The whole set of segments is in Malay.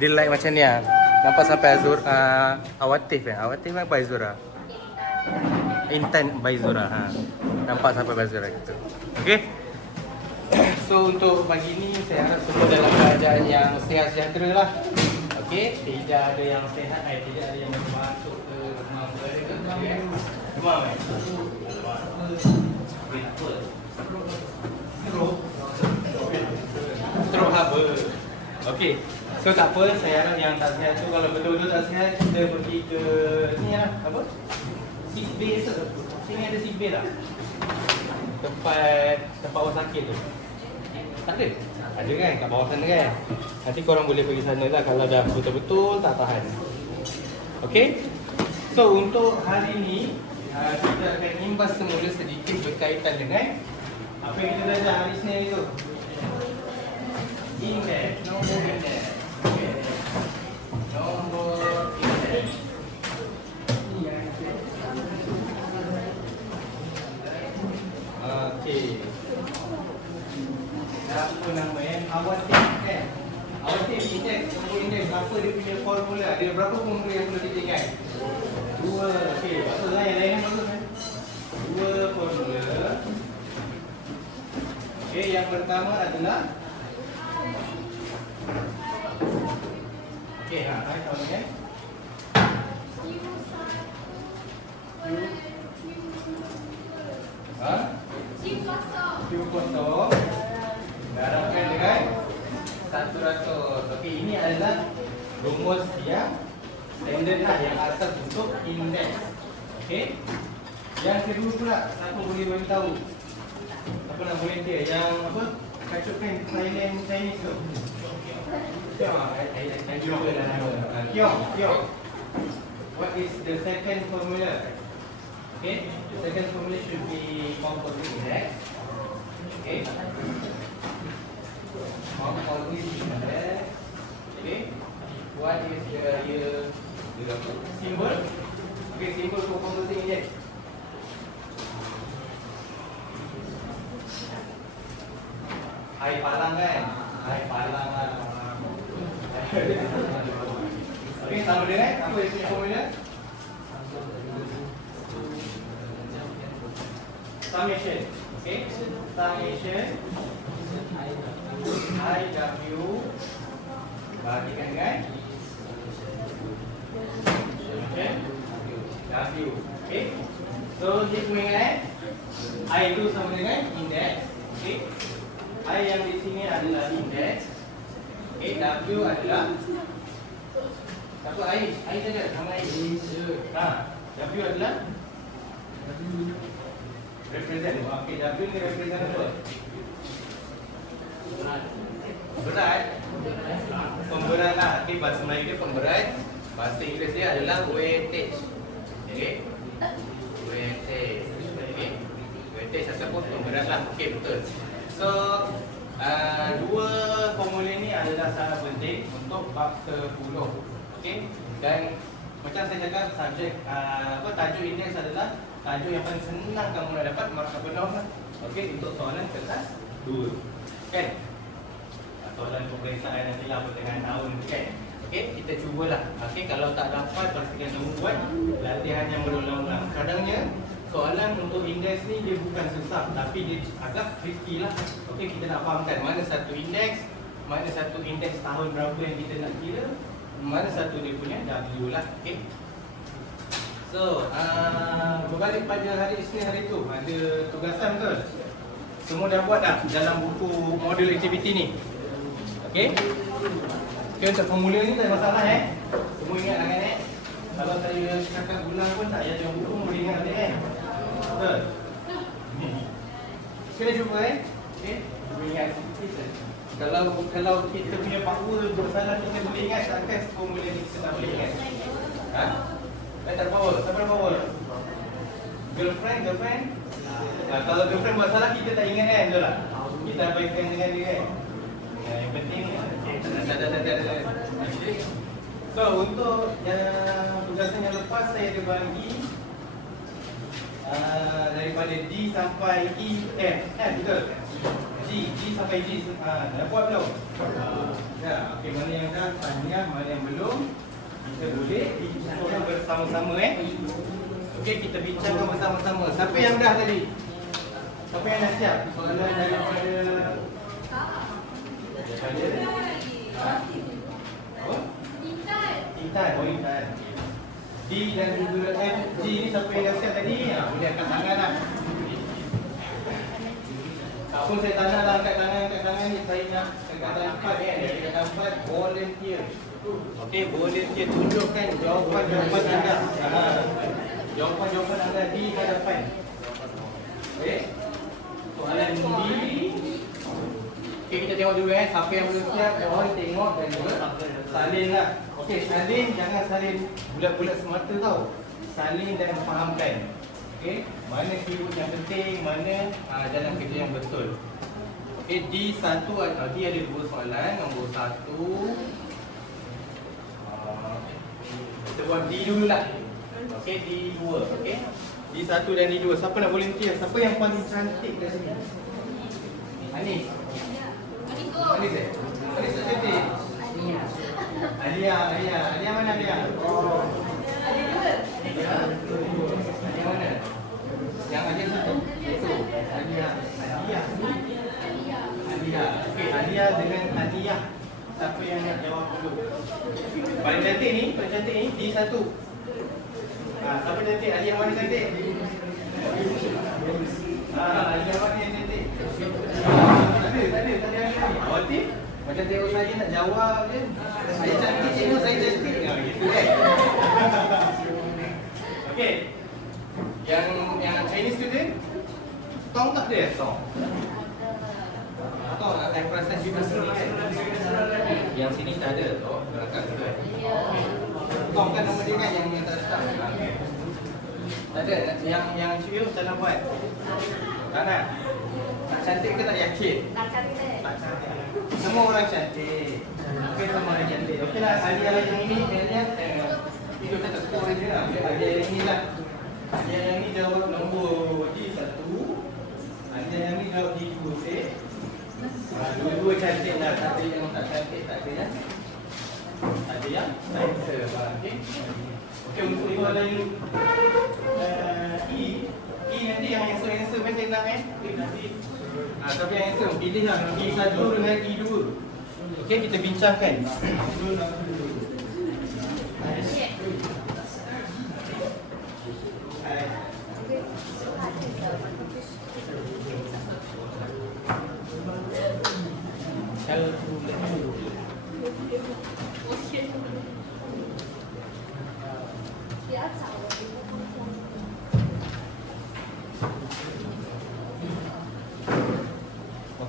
Dia like macam ni lah. Nampak sampai Azur, Awatif kan? Awatif kan by Zura? Intan by Zura. Nampak sampai by Zura gitu. Okay? So untuk pagi ni saya harap semua dalam keadaan yang sihat sejahtera lah. Okay? Tidak ada yang sihat, tidak ada yang masuk ke rumah mereka. Okay? Rumah kan? Stroke haba. Okay. So tak apa, saya harap yang tak sihat tu kalau betul-betul tak sihat kita pergi ke ni lah, apa? Sick bay tu. Sini ada sick bay tak? Tempat orang sakit tu. Tak ada? Ada kan kat bawah sana kan? Nanti korang boleh pergi sana lah kalau dah betul-betul tak tahan. Okay? So untuk hari ni kita akan imbas semula sedikit berkaitan dengan apa yang kita belajar hari Isnin itu. Index, nombor index. Okay. Nombor index. Okay. Apa namanya? Awatif kan? Awatif index, nombor index. Apa dia punya formula? Ada berapa formula yang perlu kita ingat? 2. Okay, bagus lah yang lain bagus kan? 2 formula. Okay, yang pertama adalah okay, hai tahu ni Q kosong darabkan dengan 100. Okey, ini adalah rumus yang standard lah, yang asas untuk indeks. Okey. Yang kedua pula, siapa boleh beritahu? Apa nak volunteer yang apa? Kacukkan Thailand Chinese tu. Kiong. What is the second formula? Okay, the second formula should be composite index. Okay. Composite index. Okay. What is the symbol? Okay, symbol for composite index. Hai palang kan? Hai palang lah. Okay, sama dengan apa yang punya formula? Summation. Okay, summation IW bagikan dengan summation W. Okay, so dia semua ingat I itu sama dengan index. Okay, I yang di sini adalah index. Okay, W adalah apa? I saja, nama I. W adalah represent. Okay, W ni represent apa? Berat. Pemberat lah. Okay, bahasa Melayu dia pemberat. Bahasa Inggeris dia adalah weightage. Okay, weightage. Okay, weightage ataupun pemberat lah. Okay, betul. So dua formula ni adalah sangat penting untuk bab 10. Okey, dan macam saya cakap subjek tajuk indeks adalah tajuk yang paling senang kamu nak dapat markah penuh lah. Okey, untuk soalan kelas 2. Kan? Soalan peperiksaan nantilah pertengahan tahun kan. Okey, kita cubalah. Okey, kalau tak dapat pastikan kamu buat latihan yang berulang-ulang. Kadangnya soalan untuk indeks ni dia bukan susah tapi dia agak tricky lah. Okey, kita nak fahamkan mana satu indeks, mana satu indeks tahun berapa yang kita nak kira, mana satu dia punya W lah. Okey. So, berbalik pada hari Isnin hari tu, ada tugasan ke? Semua dah buat dah dalam buku modul aktiviti ni. Okey. Okey, untuk formula ni tak ada masalah Semua ingat lah kan Kalau saya cakap ulang pun tak payah tengok buku boleh ingat kan. Betul. Kena cuba okey. Cuba ingat sikit. Kalau kita punya power bersalah kita boleh ingat, takkan formula ni kita tak boleh ingat. Tak ada power. Siapa ada power? Girlfriend? Kalau girlfriend buat salah kita tak ingat kan, betul tak? Kita abaikan dengan dia kan. Yang penting So untuk tugasan yang lepas saya ada bagi daripada D sampai E, F kan, betul? D G sampai G. Dah buat belum? Ya, okey, mana yang dah tahniah, mana yang belum. Kita boleh bincangkan bersama-sama Okey, kita bincangkan bersama-sama. Siapa yang dah tadi? Siapa yang dah siap? Soalan daripada Intan. Oh, Intan. D dan juga F, G ni siapa yang dah siap tadi? Boleh angkat tangan lah. Tak pun saya tanya lah, angkat tangan ni. Saya nak kata 4 Dari kata 4, volunteer. Okey, volunteer tunjukkan jawapan anda. Jawapan anda di hadapan. Okey. Soalan D. Okey, kita tengok dulu siapa yang belum siap, orang tengok dan juga salin lah. Okey, salin, jangan salin bulat-bulat semata tau. Salin dan fahamkan. Okey, mana keyword yang penting, mana jalan kerja yang betul. Okey, D1 D ada 2 soalan. Nombor 1. Kita buat D dulu lah. Okey, D2. Okey. D1 dan D2. Siapa nak volunteer? Siapa yang paling cantik kat sini? Anis. Anis Anis tak cantik? Alia mana Alia? Oh. Alia mana? Yang Alia satu? Itu. Alia. Okey, Alia dengan Alia. Siapa yang nak jawab dulu? Paling cantik ni D1. Siapa cantik? Alia mana cantik? Alia mana yang cantik? Tak ada Alia ni. Awak macam tengok saya nak jawab je. Saya cantik cikgu, saya cantik. Gitu kan? Okey. Yang Chinese student, tong tak ada tong? Tong nak saya perasan juga sini kan? Yang sini tak ada. Oh, belakang tu kan? Tong kan nama dia kan yang tak datang. Tak ada. Yang cikgu tak nak buat? Tak nak? Tak cantik ke tak yakin? Tak cantik. Semua orang cantik. Okey, semua orang cantik. Okeylah, Alia yang ini itu tak skor dia lah. Alia yang ini lah. Alia yang ini jawab nombor D1. Alia yang ini jawab D2. Okey. Dua-dua cantik lah. Tapi yang tak cantik tak ada yang answer. Okey. Okey, untuk soalan E nanti yang answer macam nak nanti. Siapa yang answer? Pilih lah E1 dengan E2. Okey, kita bincangkan.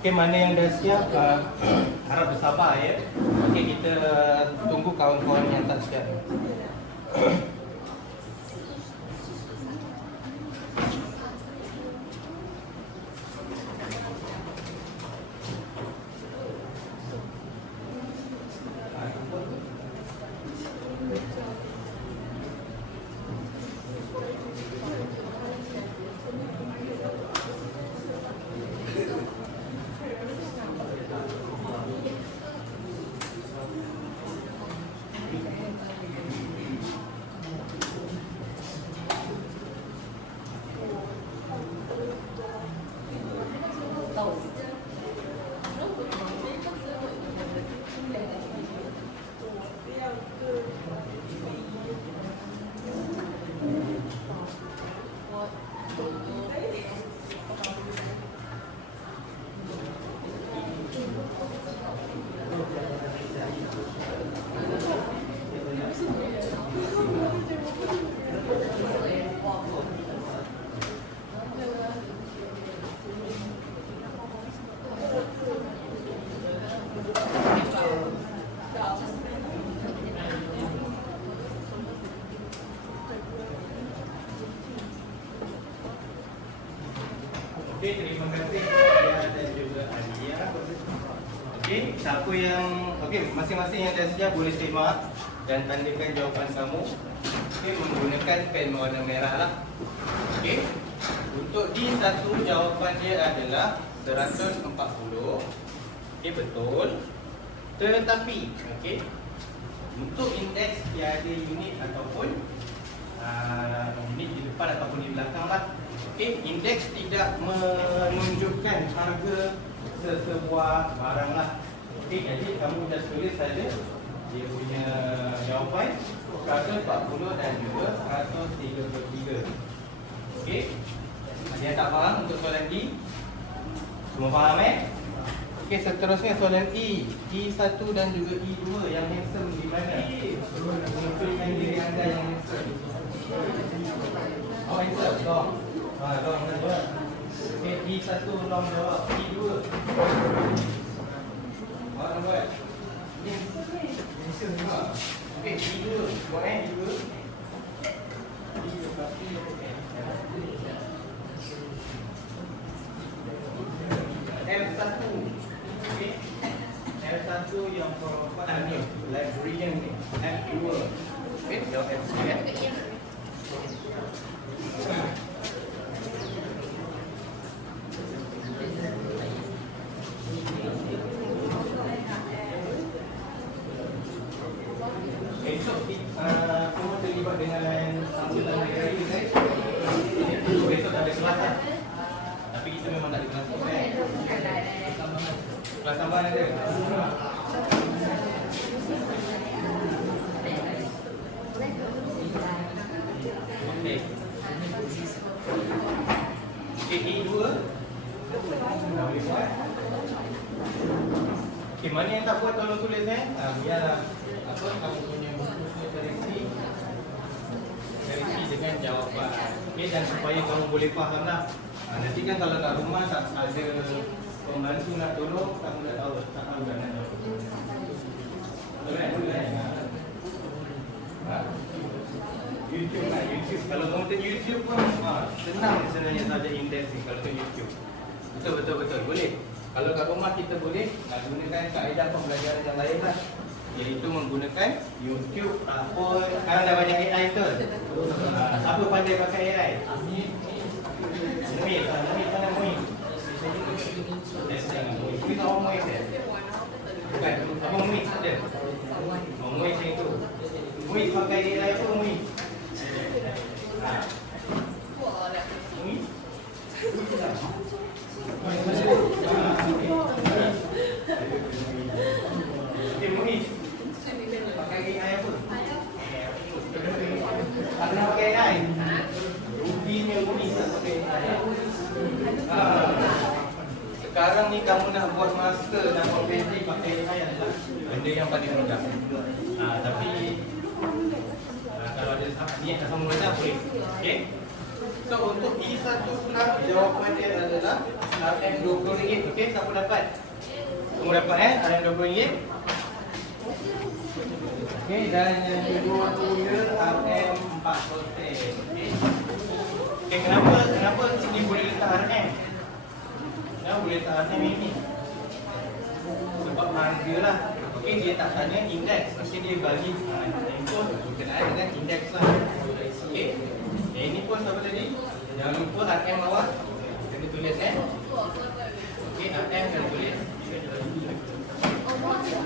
Okey, mana yang dah siap, harap bersabar ya. Okey, kita tunggu kawan-kawan yang tak siap. Okey, terima kasih Alia dan juga Alia. Okey, siapa yang masing-masing yang dah siap boleh semak dan tandakan jawapan kamu. Okey, menggunakan pen warna merah lah. Okey. Untuk D1 jawapan dia adalah 140. Okey, betul. Tetapi, okey, untuk indeks tiada unit ataupun unit di depan ataupun di belakang lah. Okey, indeks tidak menunjukkan harga sesebuah barang lah. Okey, jadi kamu just tulis saja dia punya jawapan 140 dan juga 133. Okey. Ada yang tak faham untuk soalan D? Semua faham Okey, seterusnya soalan E. E1 dan juga E2 yang handsome di mana? Munculkan diri anda yang handsome. Oh, handsome. Long. Long dan jawab. Okey, E1 long jawab. E2. Nombor. Okey, E2. Buat E2. L1. Okey. L1 yang perempuan ni, librarian ni. L2. Okey, jawab L2 ya. Esok semua terlibat dengan sambutan hari raya guys. Besok tak ada kelas lah. Tapi kita memang tak ada kelas kan? Kelas tambahan ada? Okey. Okey, E2 dah boleh buat. Okey, mana yang tak buat tolong tulis biarlah apa kamu punya buku koreksi dengan jawapan. Okey, dan supaya kamu boleh faham lah. Nanti kan kalau kat rumah tak ada pembantu nak tolong, kamu dah tahu tak tahu kan nak jawab. Betul kan? YouTube lah, YouTube. Kalau kamu tengok YouTube pun senang sebenarnya saja indeks ni kalau tengok YouTube. Betul. Boleh. Kalau kat rumah kita boleh gunakan kaedah pembelajaran yang lain lah. Iaitu menggunakan YouTube ataupun sekarang dah banyak AI tu. Siapa pandai pakai AI? Muid mana Muid? Kita orang Muid je. Bukan, apa Muid ada? Muid macam itu. Muid pakai AI apa Muid? Muid? Okay, Muid. Pakai AI apa? Pernah pakai AI? Ruginya Muid tak pakai AI. Sekarang ni kamu nak buat master dan PhD pakai AI adalah benda yang paling mudah. Tapi kalau ada niat nak sama belajar boleh. Okey. So untuk E1 pula jawapan dia adalah RM20. Okey, siapa dapat? Kamu dapat ada RM20. Okey, dan yang kedua tu dia RM40. Okey, kenapa sini boleh letak RM? Kenapa boleh letak RM ini? Sebab harga lah. Okey, dia tak tanya indeks. Okey, dia bagi input berkenaan dengan indeks lah. Okey. Yang ini pun sama tadi. Jangan lupa RM bawah. Kena tulis Okey, RM kena tulis.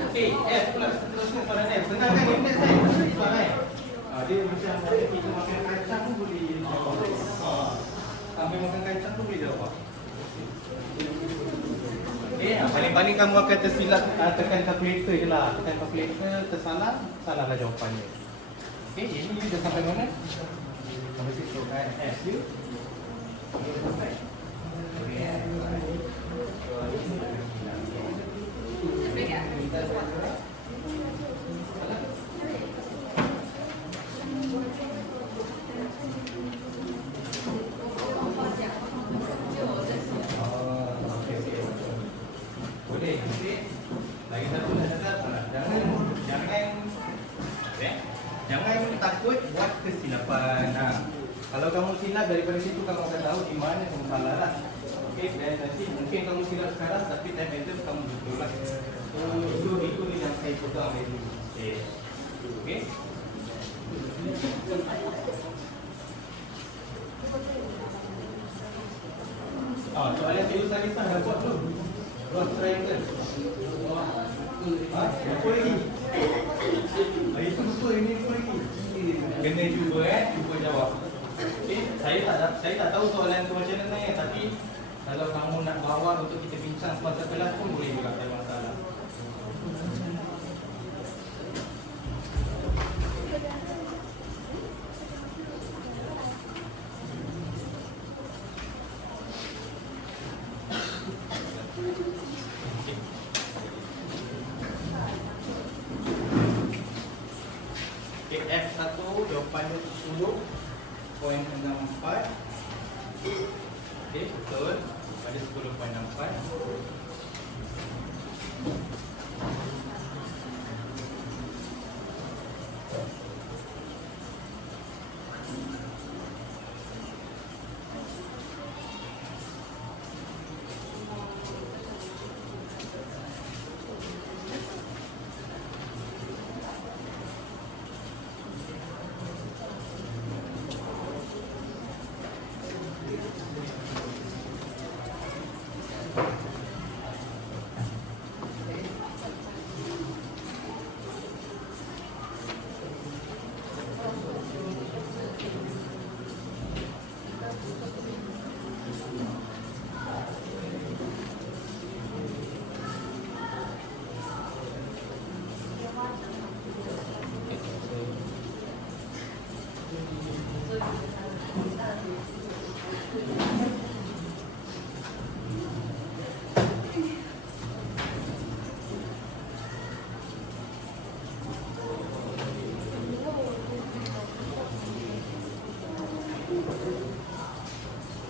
Okey, F pula seterusnya soalan F. Senang kan indeks soalan dia macam kita makan kacang pun boleh jawab. Sampai makan kacang pun boleh jawab. Okey, paling-paling kamu akan tersilap tekan kalkulator je lah. Tekan kalkulator, tersalah, salahlah jawapannya. Okey, ini dia dah sampai mana? Sampai situ kan S you. Boleh, lagi satu nak cakap, jangan takut buat kesilapan. Kalau kamu silap daripada situ kamu akan tahu di mana kamu salah lah. Okey, dan nanti mungkin kamu silap sekarang tapi time later kamu betul lah. Itu ni yang saya pegang tadi. Okey. Soalan serius tadi dah buat tu. Cross triangle. Apa lagi? Itu betul, ini apa lagi? Kena cuba cuba jawab. Okay, saya tak tahu soalan tu macam mana tapi kalau kamu nak bawa untuk kita bincang semasa kelas pun boleh juga, tak ada masalah. F1 jawapannya 10.64. Okey, betul. Pada 10.64.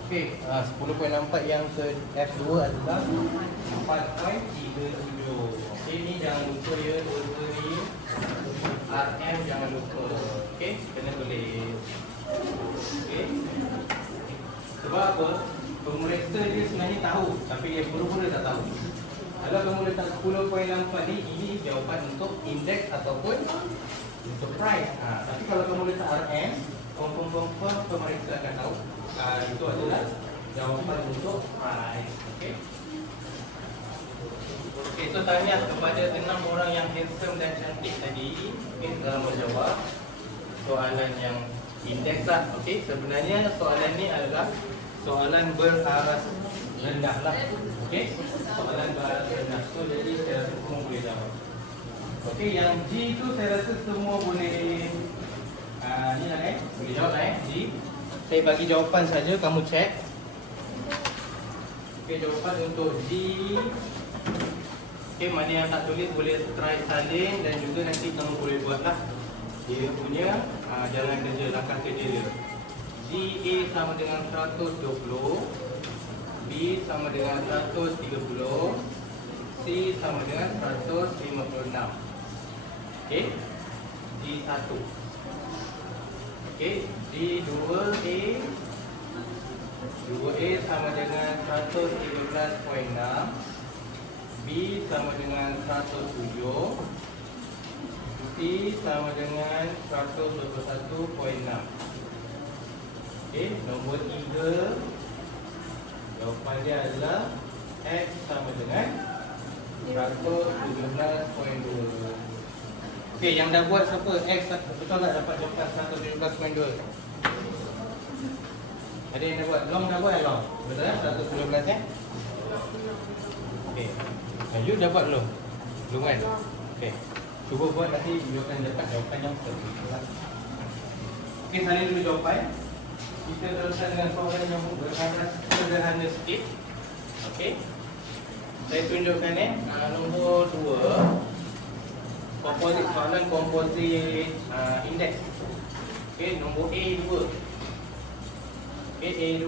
Okey, 10.64 yang ke F2 adalah 4.37. Okey, ni jangan lupa ya, dua ni RM jangan lupa. Okey, kena tulis. Okey. Sebab apa? Pemeriksa dia sebenarnya tahu, tapi dia pura-pura tak tahu. Kalau kamu letak 10.64 ni, ini jawapan untuk indeks ataupun untuk price. Tapi kalau kamu letak RM, confirm pemeriksa akan tahu. Itu adalah jawapan untuk price. Okey. Okey, so tahniah kepada 6 orang yang handsome dan cantik tadi. Okey, dalam menjawab soalan yang indeks lah. Okey, sebenarnya soalan ni adalah soalan beraras rendah lah. Okey, soalan beraras rendah. So jadi saya rasa semua boleh jawab. Okey, yang G tu saya rasa semua boleh ni lah boleh jawab lah G. Saya bagi jawapan saja, kamu cek. Okey, jawapan untuk G. Okey, mana yang tak tulis boleh try salin dan juga nanti kamu boleh buatlah dia punya jalan kerja, langkah kerja dia. G A sama dengan 120, B sama dengan 130, C sama dengan 156. Okey, G1. Okey, D2A 2A sama dengan 113.6, B sama dengan 107, C sama dengan 121.6. Okey, nombor 3 jawapan dia adalah X sama dengan 117.2. Okey, yang dah buat siapa? X betul tak dapat jawapan 117.2? Ada yang dah buat? Long dah buat Long? Betul tak? 117 Okey. You dah buat belum? Belum kan? Okey. Cuba buat nanti you akan dapat jawapan yang betul. Okey, salin dulu jawapan. Kita teruskan dengan soalan yang sederhana sikit. Okey. Saya tunjukkan nombor 2. Komposit, soalan komposit indeks. Okey, nombor A2. Okey, A2.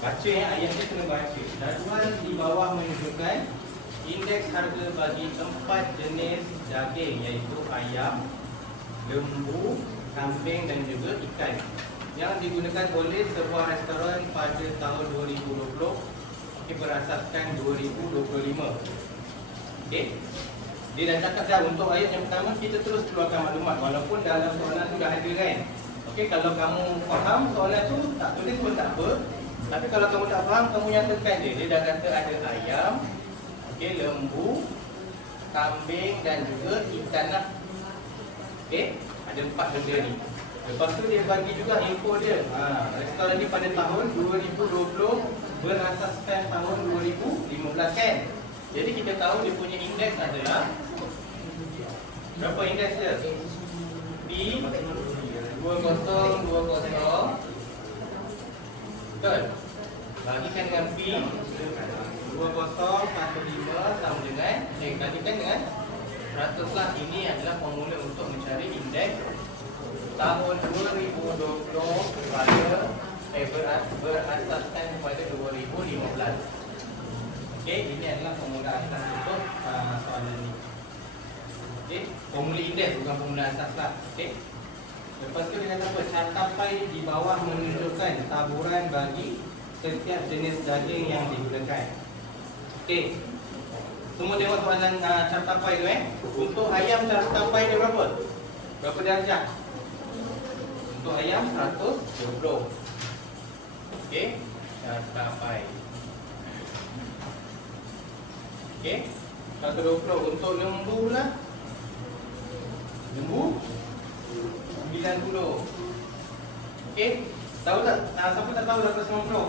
Baca ayat ni kena baca. Jadual di bawah menunjukkan indeks harga bagi 4 jenis daging iaitu ayam, lembu, kambing dan juga ikan yang digunakan oleh sebuah restoran pada tahun 2020 berasaskan 2025. Okey. Dia dah cakap dah untuk ayat yang pertama kita terus keluarkan maklumat walaupun dalam soalan tu dah ada kan. Okey, kalau kamu faham soalan tu tak tulis pun tak apa. Tapi kalau kamu tak faham, kamu nyatakan dia. Dia dah kata ada ayam, okey, lembu, kambing dan juga ikan lah. Okey, ada 4 benda ni. Lepas tu dia bagi juga info dia. Restoran ni pada tahun 2020 berasaskan tahun 2015 kan. Jadi kita tahu dia punya indeks adalah berapa indeks dia? P2020. Betul? Bagikan dengan P 2015 sama dengan bagikan dengan 100 lah. Ini adalah formula untuk mencari indeks tahun 2020 berasaskan kepada 2015. Okey, ini adalah formula asas untuk soalan ni. Okey, formula indeks bukan formula asas lah. Okey. Lepas tu dia kata apa? Catapai di bawah menunjukkan taburan bagi setiap jenis daging yang digunakan. Okey. Semua tengok soalan catapai tu Untuk ayam catapai dia berapa? Berapa darjah? Untuk ayam 120. Okey, catapai. Okey, 120. Untuk lembu pula? Lembu 90. Okey, tahu tak? Siapa tak tahu 190?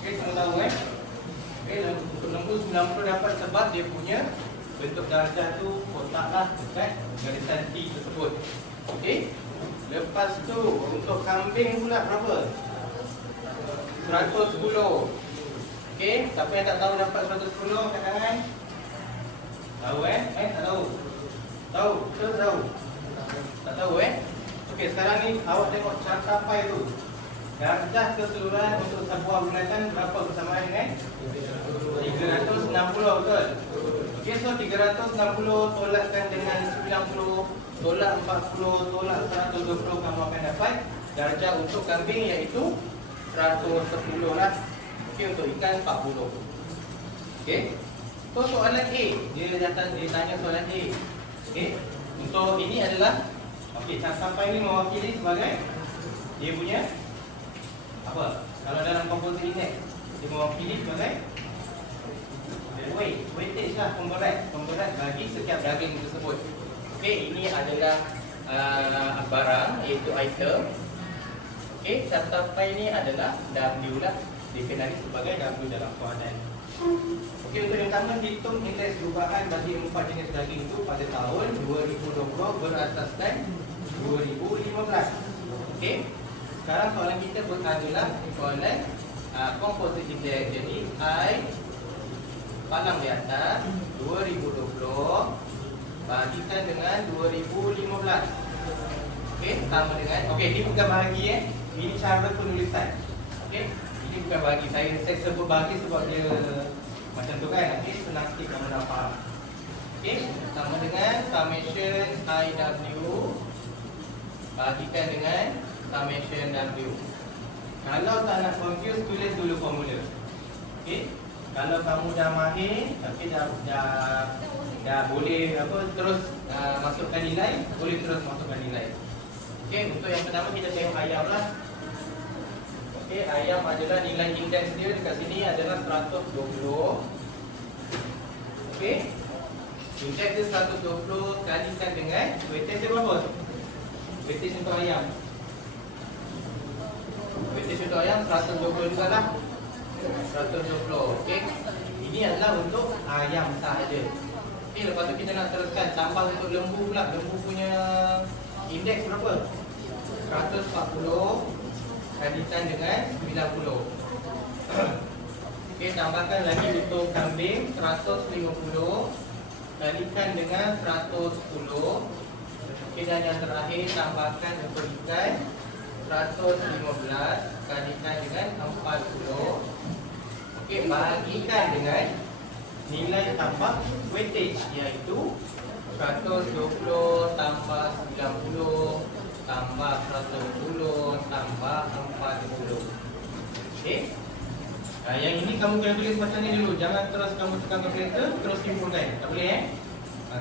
Okey, semua tahu Okey, untuk lembu 90 dapat sebab dia punya bentuk darjah tu kotak lah dekat garisan T tersebut. Okey. Lepas tu untuk kambing pula berapa? 110. Okey, siapa yang tak tahu dapat 110 kat tangan? Tahu tak tahu? Tahu? Betul tak tahu? Tak tahu Okey, sekarang ni awak tengok catapai tu. Darjah keseluruhan untuk sebuah bulatan berapa bersamaan dengan 360, betul? Okey, so 360 tolakkan dengan 90, tolak 40, tolak 120, kamu akan dapat darjah untuk kambing iaitu 110 lah. Okey, untuk ikan 40. Okey. So soalan A, dia tanya soalan A. Okey. Untuk ini adalah okey, catapai ini mewakili sebagai dia punya apa? Kalau dalam composite index dia mewakili sebagai weightage lah, pemberat bagi setiap daging tersebut. Okey, ini adalah barang iaitu item. Okey, catapai ini adalah W lah, dikenali sebagai W dalam soalan. Okey, untuk yang pertama hitung indeks perubahan bagi 4 jenis daging itu pada tahun 2020 berasaskan 2015. Okey. Sekarang soalan kita adalah soalan composite index. Jadi I palang di atas 2020 bagikan dengan 2015. Okey, sama dengan ini bukan bahagi Ini cara penulisan. Okey. Ini bukan bahagi. Saya sebut bahagi sebab dia macam tu kan. Nanti senang sikit kamu dah faham. Okey, sama dengan summation IW bagikan dengan summation W. Kalau tak nak confuse, tulis dulu formula. Okey. Kalau kamu dah mahir, tapi dah boleh terus masukkan nilai, boleh terus masukkan nilai. Okey, untuk yang pertama kita tengok ayam lah. Okey, ayam adalah nilai indeks dia dekat sini adalah 120. Okey. Indeks dia 120 kalikan dengan weightage dia berapa? Weightage untuk ayam. Weightage untuk ayam 120 juga lah. 120. Okey. Ini adalah untuk ayam sahaja. Okey, lepas tu kita nak teruskan tambah untuk lembu pula. Lembu punya indeks berapa? 140 kalikan dengan 90. Okey, tambahkan lagi untuk kambing 150 kalikan dengan 110. Okey, dan yang terakhir tambahkan untuk ikan 115 kalikan dengan 40. Okey, bagikan dengan nilai tambah weightage iaitu 120 tambah 90 tambah 110 tambah 40. Okey. Yang ini kamu kena tulis macam ni dulu. Jangan terus kamu tekan kalkulator terus simpulkan. Tak boleh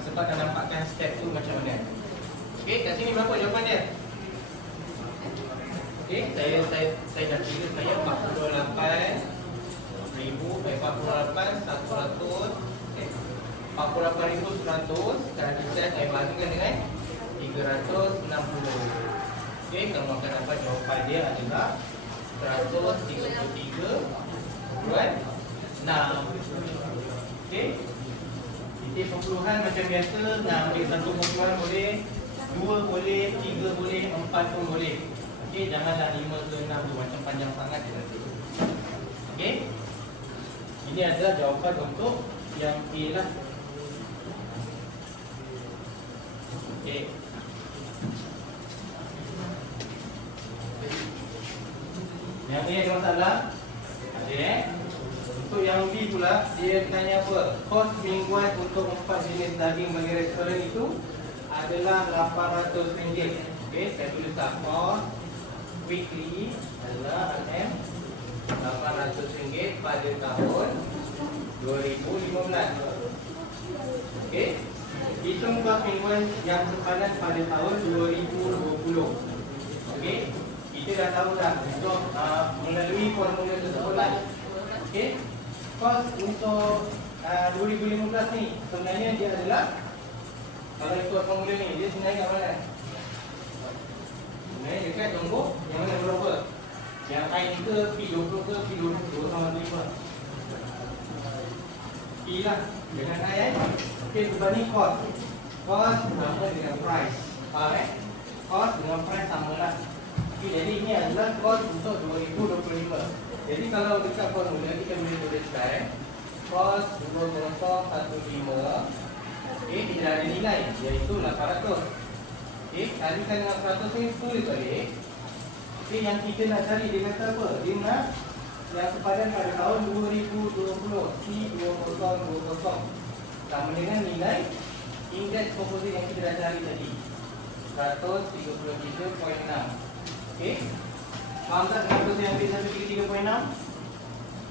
sebab dah nampakkan step tu macam mana. Okey, kat sini berapa jawapan dia? Okey, saya dah kira saya 48,100. 48,100 sekarang saya bagikan dengan 360. Okey, kamu akan dapat jawapan dia adalah 133.6. Okey. Titik perpuluhan macam biasa, nak ambil satu perpuluhan boleh, 2 boleh, 3 boleh, 4 pun boleh. Okey, janganlah 5 ke 6 tu macam panjang sangat dia nanti. Okey. Ini adalah jawapan untuk yang A lah. Okey. Yang A ada masalah? Ada Untuk yang B pula, dia tanya apa? Kos mingguan untuk 4 jenis daging bagi restoran itu adalah RM800. Okey, saya tulis tak kos weekly adalah RM800 pada tahun 2015. Okey. Hitung kos mingguan yang sepadan pada tahun 2020. Okey. Kita dah tahu dah untuk melalui formula tersebut lah. Okey. Kos untuk 2015 ni sebenarnya dia adalah, kalau ikut formula ni dia sebenarnya kat mana? Sebenarnya dekat nombor yang mana berapa? Yang I ni ke P20 ke P20 sama 5. P lah dengan I Okey, berbanding kos. Kos sama dengan price. Faham Kos dengan price sama lah. Okey, jadi ini adalah kos untuk 2025. Jadi kalau dekat formula kita boleh tuliskan kos 2015. Okey, kita dah ada nilai iaitu 800. Okey, kalikan dengan 100 ni tulis balik. Okey, yang kita nak cari dia kata apa? Dia nak yang sepadan pada tahun 2020 C2020 sama dengan nilai indeks komposit yang kita dah cari tadi 133.6. Okey, faham tak kenapa saya ambil 133.6?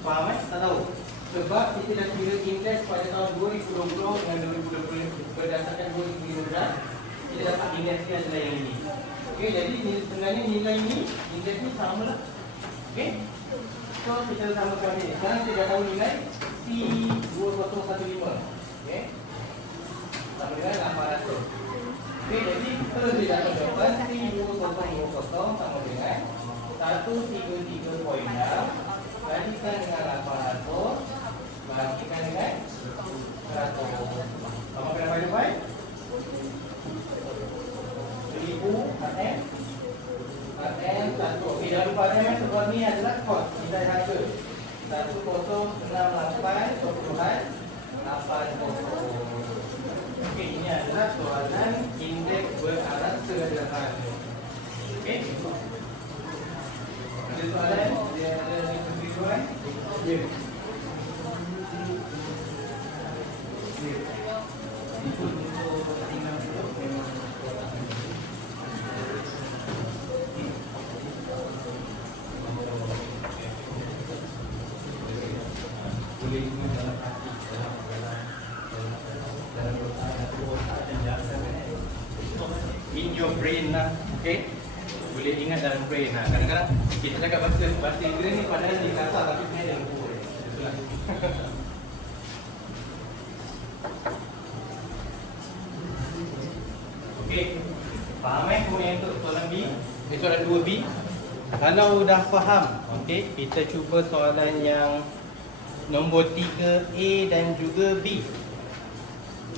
Faham tak tahu? Sebab kita dah kira indeks pada tahun 2020 dengan 2020 berdasarkan 2015. Kita dapat indeks ni adalah yang ini. Okey, jadi sebenarnya nilai ni, indeks ni sama lah. Okey, so kita samakan ni. Sekarang kita dah tahu nilai C2015. Okey, sama dengan 800. Okey, jadi terus dia dapat jawapan C2020 sama dengan 133.6 bagikan dengan 800 bagikan dengan 100. Sama dengan apa jawapan? 1000 RM 1. Okey, jangan lupa sebab ni adalah kos nilai harga 1068.80. Okey, ini adalah soalan indeks berarah sederhana. Okey. Ada soalan? Ada soalan? Ya. Itu untuk tinggal dulu memang in your brain lah, okay? Boleh ingat dalam brain lah. Kadang-kadang kita cakap bahasa Inggeris ni padahal dia kasar tapi sebenarnya dia lembut. Itulah. Okay, faham yang untuk soalan B? Soalan 2B. Kalau dah faham, okay, kita cuba soalan yang nombor 3A dan juga B.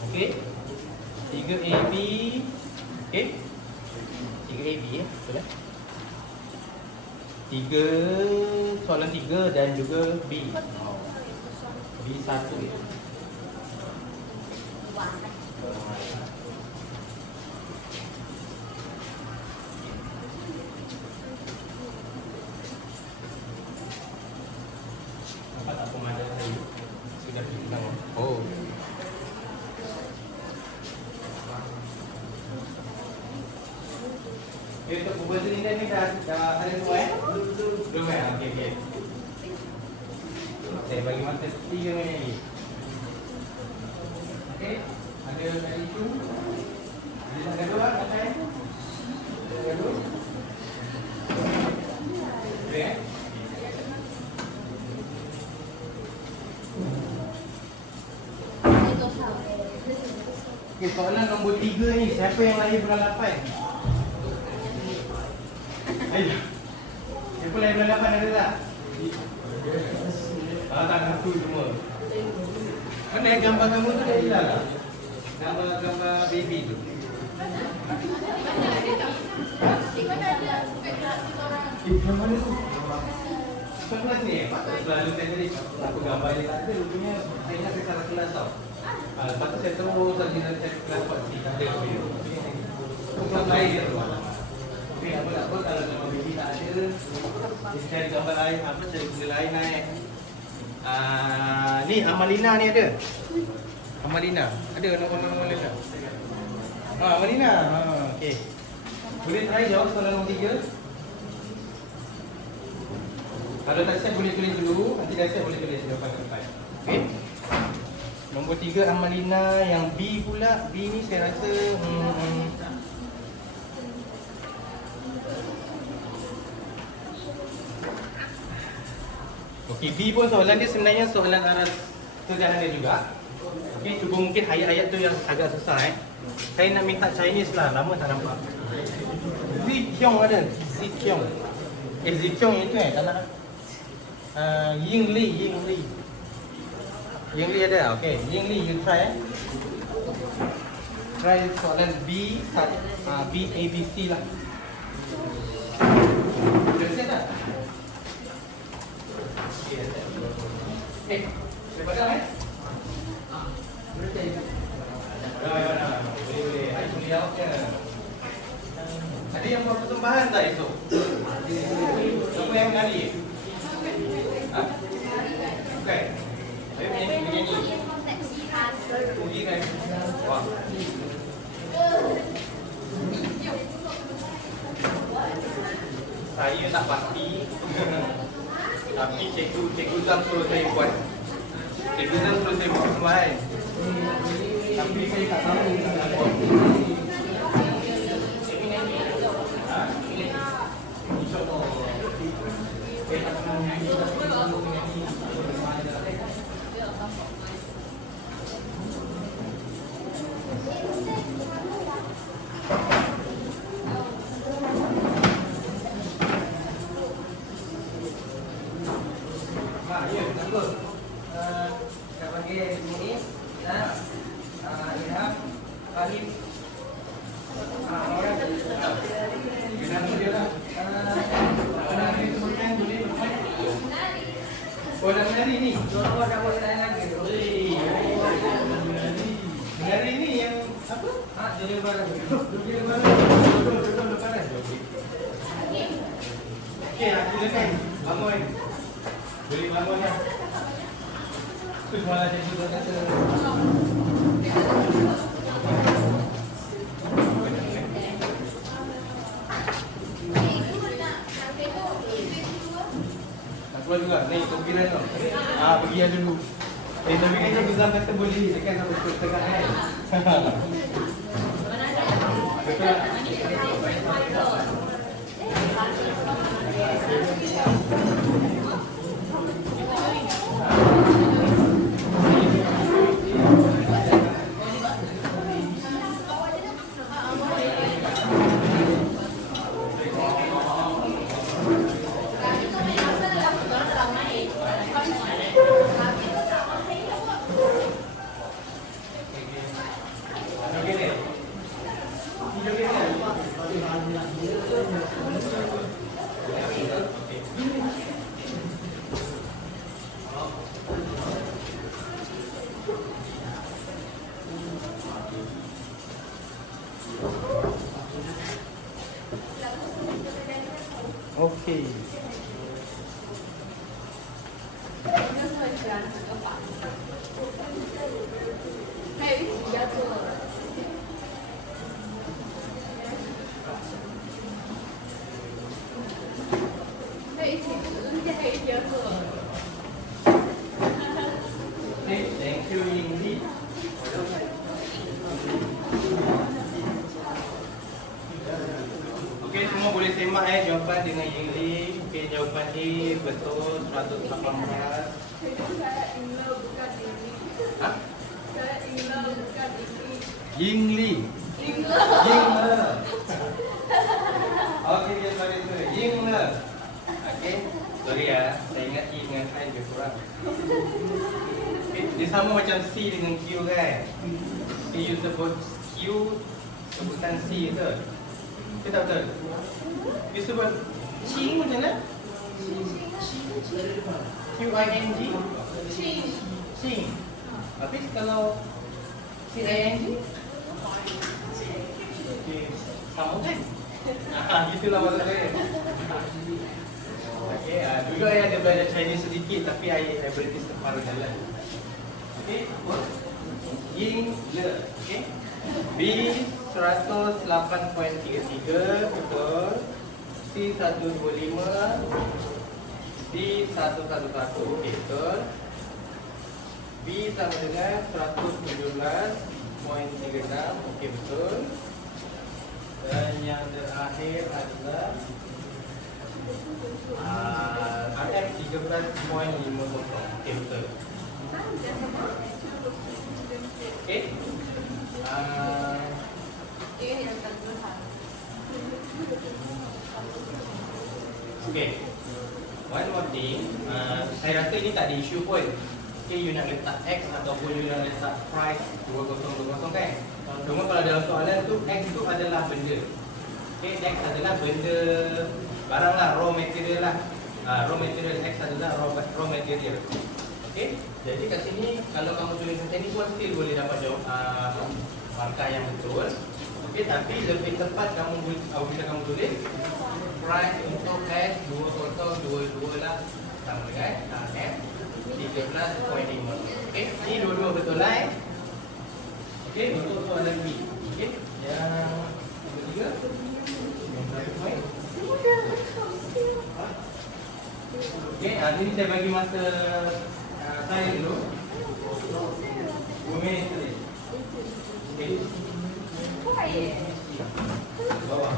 Okay, 3AB. Okay, 3AB betul tak? 3, soalan 3 dan juga B. B1. Apa tak pemandangan saya? Sudah bilang. Oh. Untuk proposal ini ni dah ada semua Belum okey. Saya bagi masa 3 minit lagi. Okey, ada isu. Ada gaduh tak? Gaduh. soalan nombor 3 ni, siapa yang lahir bulan 8? Ayo. Siapa lahir bulan 8 ada tak? Tak ngaku semua. Mana gambar-gambar tu dah hilang lah? Gambar-gambar baby tu. Mana tu? Kau kelas ni selalu saya jadi aku gambar dia tak ada. Rupanya saya ingat saya salah kelas tau. Lepas tu saya terus lagi nanti saya kelas buat si tak ada video. Kelas lain dia tu. Tapi apa tak apa kalau gambar baby tak ada, kita cari gambar lain, cari benda lain naik. Ni Amalina ni ada. Amalina. Ada nombor-nombor lain tak? Amalina. Okey. Boleh try jawab soalan nombor 3. Kalau tak siap boleh tulis dulu, nanti dah siap boleh tulis jawapan tempat. Okey. Nombor 3 Amalina, yang B pula. B ni saya rasa okey, B pun soalan dia sebenarnya soalan arah sederhana juga. Okey, cuba mungkin ayat-ayat tu yang agak susah Saya nak minta Chinese lah, lama tak nampak. Zikyong ada, Zikyong. Zikyong itu tak nak. Yingli ada. Okey, Yingli you try Try soalan B, B A B C lah. Dah siap tak? Boleh padam Boleh cari. Boleh. Saya boleh jawabnya. Ada yang buat persembahan tak esok? Siapa yang menari? Bukan. Saya menyanyi. Puji kan? Wah. Saya tak pasti. Tapi cikgu Zam suruh saya buat. Cikgu Zam suruh saya buat persembahan. Tapi saya tak tahu nak buat. Oh, nak menari ni? Dah boleh lain lagi. Menari ni yang apa? Jolin barang. Jolin barang. Okey, aku silakan. Bangun. Boleh bangun lah. Tu semalam cikgu dah kata. Keluar juga, ni topiran tau. Pergi aja dulu. Tapi kan dia Zam kata boleh tekan sampai setengah Betul tak? Okey. Thank you, Yingli. Okey, semua boleh semak jawapan dengan Yingli. Okey, jawapan A betul 118. Saya Ingla bukan ini. Ha? Saya Ingla bukan ini. Yingli. Yingler. Okey, dia balik tu. Yingler. Okey. Sorry ya, saya ingat I dengan I lebih kurang. Okay. Dia sama macam C dengan Q kan. Okay, you sebut Q, sebutan C tu. Kita tahu betul. You sebut Ching macam mana? Q-I-N-G? Ching. Habis kalau C-I-N-G? Okay, sama kan? Gitulah maksud saya. Okay, dulu saya ada belajar Chinese sedikit tapi saya berhenti separuh jalan. Okay, apa? Ying Le. Okay. B 108.33 betul. C 125. D 111. Okay, betul. B sama dengan 117.36. Okay, betul. Dan yang terakhir adalah RM 13.50. Okay, betul. Okay. Okay. One more thing. Saya rasa ini tak ada isu pun. Okay, you nak letak X ataupun you nak letak price 2020 kan? Cuma kalau dalam soalan tu X tu adalah benda. Okay, X adalah benda, barang lah, raw material lah. Raw material, X adalah raw material. Okay, jadi kat sini kalau kamu tulis macam ni pun still boleh dapat jawab markah yang betul. Okay, tapi lebih tepat kamu bila kamu tulis price untuk S 2022 lah sama dengan M 13.5. Okay, ini dua-dua betul lah. Okay, untuk soalan B. Okay, yang ketiga. Okay, ini saya bagi masa saya dulu 2 minit tadi. Okay. Bawah.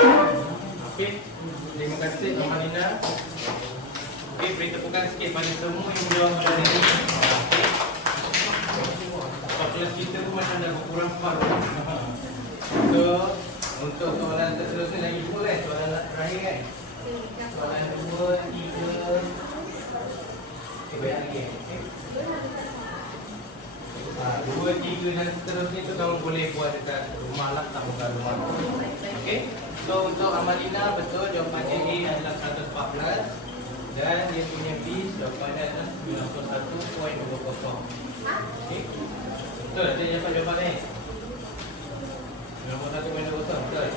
Okey. Terima kasih Amalina. Okey, beri tepukan sikit pada semua yang menjawab soalan ini. Okey. Soalan kita pun macam dah berkurang separuh. So, untuk soalan seterusnya lagi dua kan? Soalan terakhir kan? Soalan 2, 3. Baik lagi. Okey. 2, 3 dan seterusnya tu kamu boleh buat dekat rumah lah, tak bukan rumah. Okey. So untuk Amalina betul jawapannya A adalah 114 dan dia punya B jawapannya adalah 91.20. Okey. Betul dia dapat jawapan ni. 91.20 betul.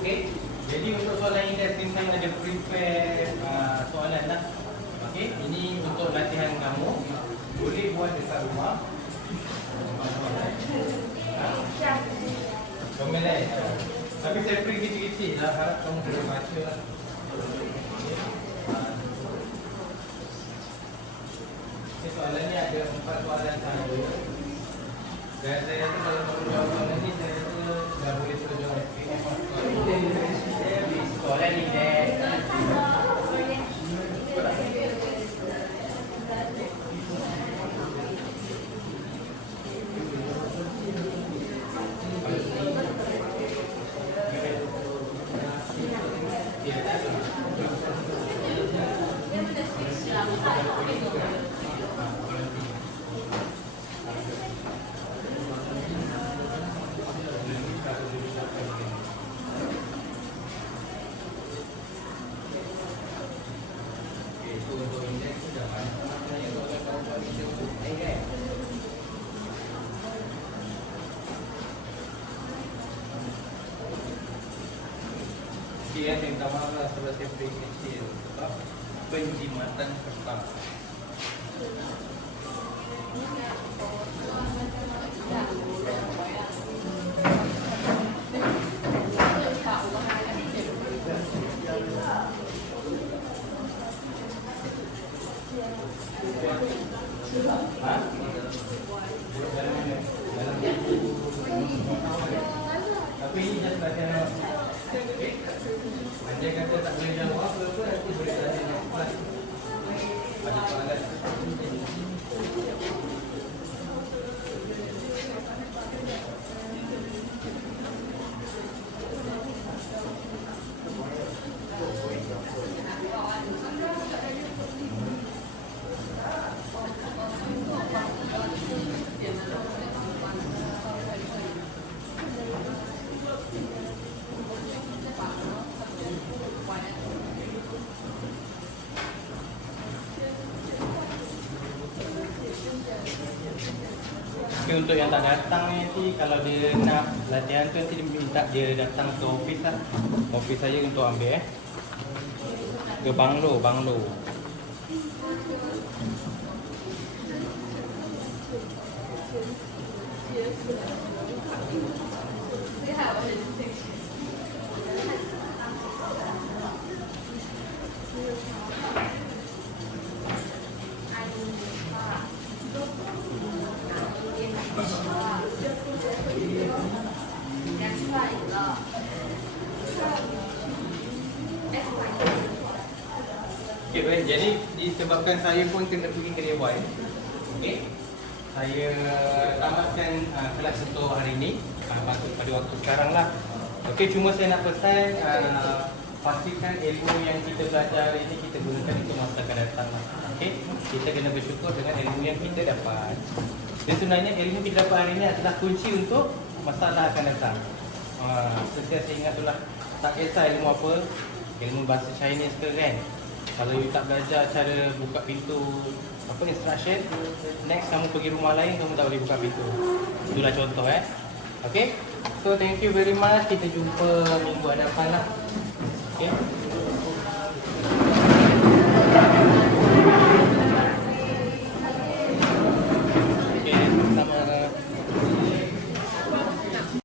Okey. Jadi untuk soalan ini saya ada prepare soalan lah. Okey, ini untuk latihan kamu. Boleh buat dekat rumah. Komen tapi saya print kecil-kecil lah, harap kamu boleh baca lah. Ini soalan ni ada 4 soalan sahaja. Dan saya rasa kalau kamu jawab soalan ni, saya rasa dah boleh terus jawab SPM. Soalan ni saya minta maaf lah sebab saya beri kecil sebab penjimatan kertas. Tapi ini just latihan. Dia kata tak boleh jawab apa-apa, nanti boleh tanya lepas. Ada soalan. Tapi untuk yang tak datang ni nanti kalau dia nak latihan tu nanti dia minta dia datang ke office lah. Office saya untuk ambil ke Banglo. Okay, baik. Jadi disebabkan saya pun kena pergi ke Dewan. Okey. Saya tamatkan kelas untuk hari ini. Pada waktu sekarang lah. Okey, cuma saya nak pesan pastikan ilmu yang kita belajar hari ini kita gunakan untuk masa akan datang. Okey. Kita kena bersyukur dengan ilmu yang kita dapat. Dan sebenarnya ilmu kita dapat hari ini adalah kunci untuk masalah akan datang. Sentiasa ingatlah, tak kisah ilmu apa, ilmu bahasa Chinese ke kan. Kalau you tak belajar cara buka pintu, apa instruction, next kamu pergi rumah lain kamu tak boleh buka pintu. Itulah contoh Okay. So thank you very much. Kita jumpa minggu hadapan lah. Okay.